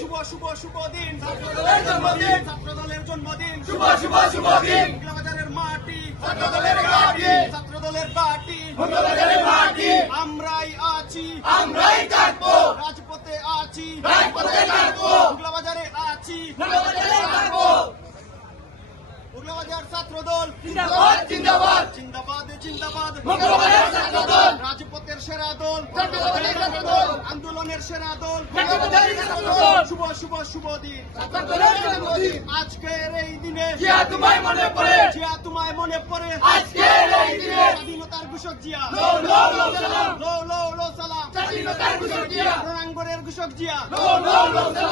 শুভ শুভ শুভ দিন জন্মদিন ছাত্র জন্মদিন শুভ শুভ শুভ দিন বাজারের মাটি ছাত্র দলের ঘাটি ছাত্র দলের ঘাটি ঘাটি আমরাই আছি। আমরাই থাকব। রাজপথে আছি। রাজপথে থাকব। বাজারে আছি বাজারে থাকব বাজার ছাত্র দল জিন্দাবাদ রাজপথের সেরা দল। আন্দোলনের সেরা দল। শুভ শুভ শুভ দিন। আজকের এই দিনে জিয়া তোমায় মনে পড়ে। জিয়া তোমায় মনে পড়ে। আজকের এই দিনে। স্বাধীনতার ঘোষক জিয়া। লো লো লো সালাম। লো লো লো সালাম। স্বাধীনতার ঘোষক জিয়া। রণাঙ্গনের ঘোষক জিয়া। লো লো লো সালাম।